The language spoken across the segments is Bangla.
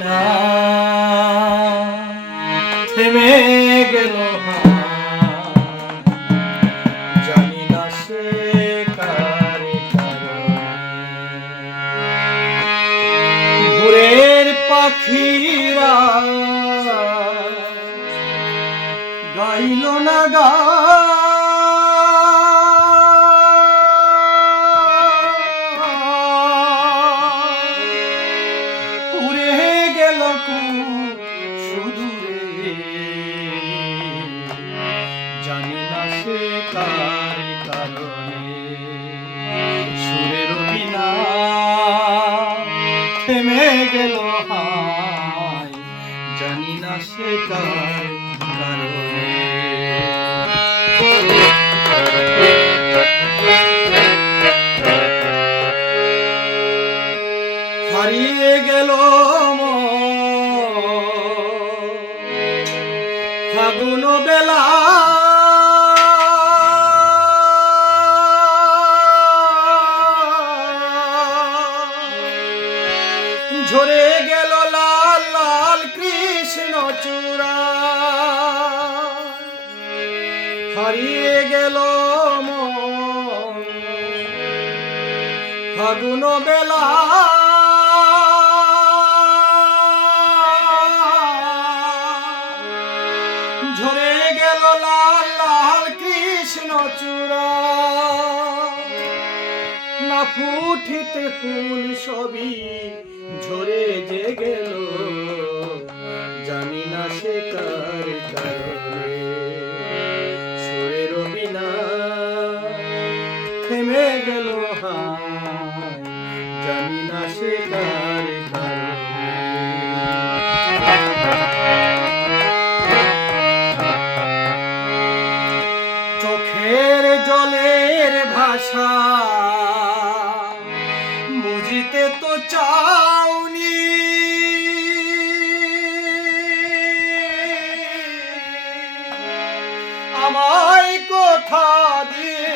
না থেমে গেল জানি না সে কার ভোরের পাখিরা গাইল না জানি না সে কার কারণে সুরের বিনা থেমে গেল হায় জানি না সে কার কারণে হারিয়ে গেল ফাগুন বেলা ঝরে গেল লাল লাল কৃষ্ণ চূড়া হারিয়ে গেল ফাগুন বেলা ঝরে গেল লাল লাল কৃষ্ণ চূড়া না ফুটিতে ফুল সবই ঝরে যে গেল জানি না সে কার কারণে সুরের বিনা থেমে গেল হায় জানি না সে কার কারণে চোখের জলের ভাষা বুঝিতে তো চাওনি আমায় কথা দিয়ে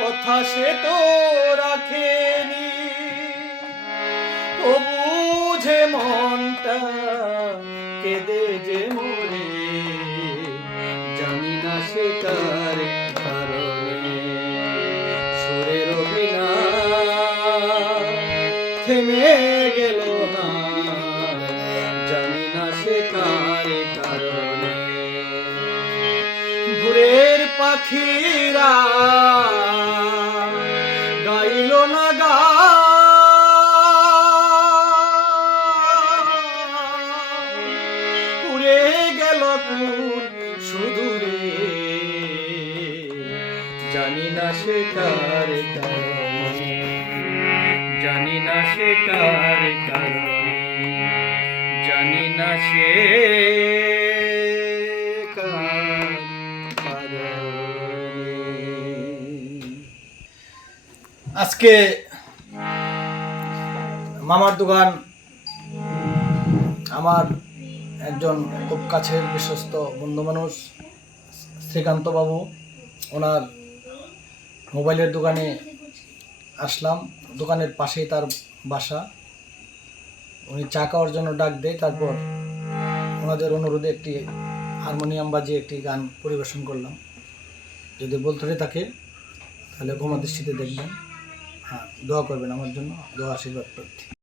কথা সে তো রাখেনি ও বুঝে মনটা কেঁদে যে মরে জানি না সে কার কারণে সুরের বিনা থেমে গেল জানি না সে কার কারণে ভোরের পাখিরা গাইল না উড়ে গেল সুদূরে জানি না সে কার কারণে জানি না সে কার কারণে জানি না সে কার কারণে। আজকে মামার দোকান আমার একজন খুব কাছের বিশ্বস্ত বন্ধু মানুষ শ্রীকান্ত বাবু, ওনার মোবাইলের দোকানে আসলাম। দোকানের পাশেই তার বাসা। উনি চা খাওয়ার জন্য ডাক দেয়। তারপর ওনাদের অনুরোধে একটি হারমোনিয়াম বাজিয়ে একটি গান পরিবেশন করলাম। যদি বলতে থাকে তাহলে ঘুমাতে শীতে দেখবেন। হ্যাঁ, দোয়া করবেন আমার জন্য, দোয়া আশীর্বাদ প্রার্থী।